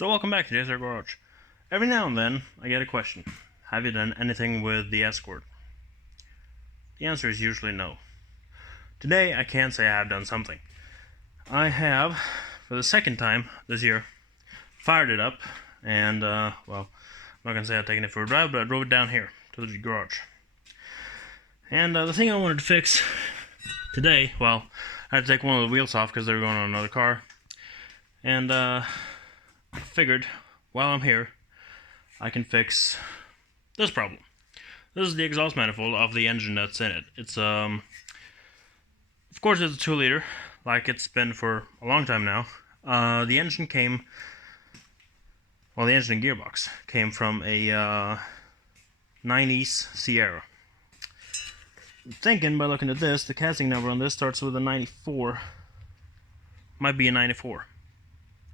So welcome back to the Escort Garage. Every now and then, I get a question. Have you done anything with the Escort? The answer is usually no. Today, I can say I have done something. I have, for the second time this year, fired it up, and, well, I'm not going to say I've taken it for a drive, but I drove it down here to the garage. And the thing I wanted to fix today, well, I had to take one of the wheels off because they were going on another car. And, I figured, while I'm here, I can fix this problem. This is the exhaust manifold of the engine that's in it. It's, of course it's a 2-liter, like it's been for a long time now. The engine came, well, the engine and gearbox came from a 90s Sierra. I'm thinking, by looking at this, the casting number on this starts with a 94. Might be a 94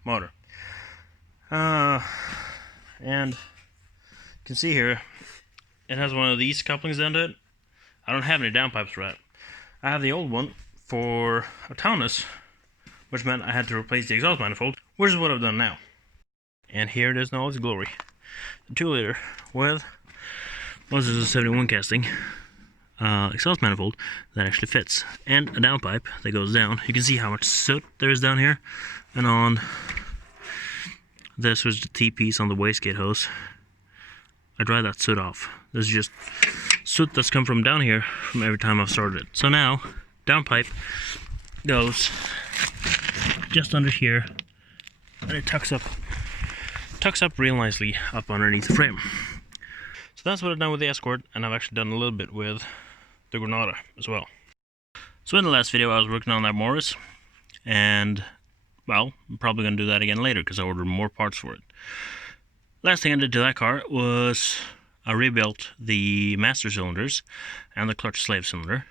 motor. And you can see here, it has one of these couplings into it. I don't have any downpipes for that. I have the old one for a Taunus, which meant I had to replace the exhaust manifold, which is what I've done now. And here it is in all its glory. The 2-liter with, well, this is a 71 casting exhaust manifold that actually fits, and a downpipe that goes down. You can see how much soot there is down here, and on this was the T-piece on the wastegate hose. I dried that soot off. This is just soot that's come from down here from every time I've started it. So now, downpipe goes just under here, and it tucks up real nicely up underneath the frame. So that's what I've done with the Escort, and I've actually done a little bit with the Granada as well. So in the last video I was working on that Morris, and well, I'm probably going to do that again later because I ordered more parts for it. Last thing I did to that car was I rebuilt the master cylinders and the clutch slave cylinder.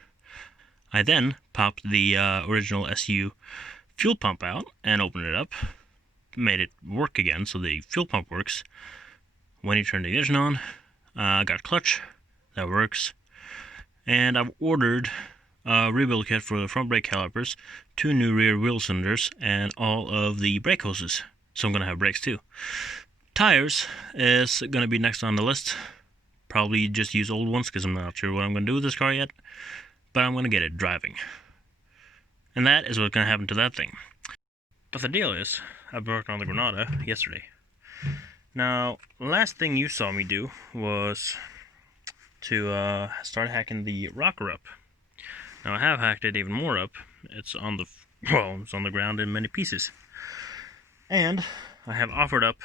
I then popped the original SU fuel pump out and opened it up, made it work again so the fuel pump works when you turn the ignition on. I got a clutch that works, and I've ordered a rebuild kit for the front brake calipers, 2 new rear wheel cylinders, and all of the brake hoses. So I'm going to have brakes too. Tires is going to be next on the list. Probably just use old ones because I'm not sure what I'm going to do with this car yet, but I'm going to get it driving. And that is what's going to happen to that thing. But the deal is, I've worked on the Granada yesterday. Now, last thing you saw me do was to start hacking the rocker up. Now I have hacked it even more up. It's on the ground in many pieces. And I have offered up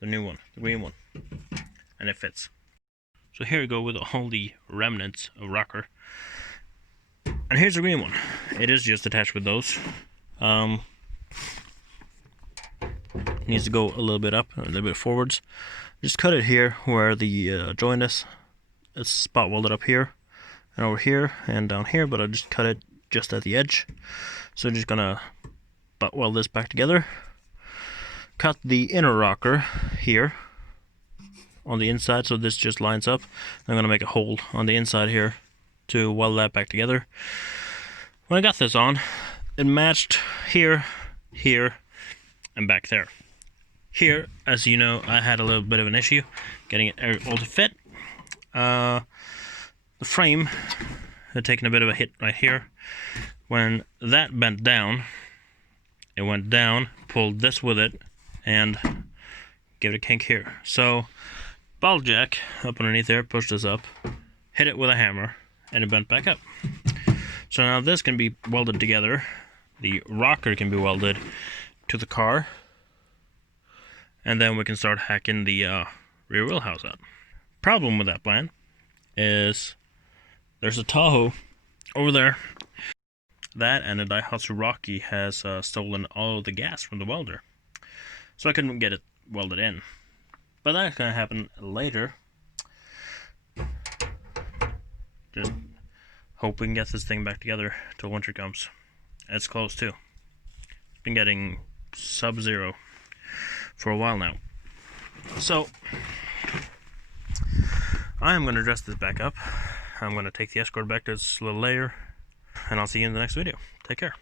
the new one, the green one, and it fits. So here we go with all the remnants of rocker. And here's the green one. It is just attached with those. Needs to go a little bit up, a little bit forwards. Just cut it here where the joint is. It's spot welded up here and over here and down here, but I just cut it just at the edge. So I'm just gonna butt weld this back together. Cut the inner rocker here on the inside so this just lines up. I'm gonna make a hole on the inside here to weld that back together. When I got this on, it matched here, here, and back there. Here, as you know, I had a little bit of an issue getting it all to fit. The frame had taken a bit of a hit right here. When that bent down, it went down, pulled this with it, and gave it a kink here. So, ball jack up underneath there, pushed this up, hit it with a hammer, and it bent back up. So now this can be welded together. The rocker can be welded to the car, and then we can start hacking the rear wheel house out. Problem with that plan is there's a Tahoe over there. That and a Daihatsu Rocky has stolen all of the gas from the welder, so I couldn't get it welded in. But that's gonna happen later. Just hope we can get this thing back together till winter comes. It's close too. Been getting sub-zero for a while now. So I am going to dress this back up. I'm going to take the Escort back to its little layer, and I'll see you in the next video. Take care.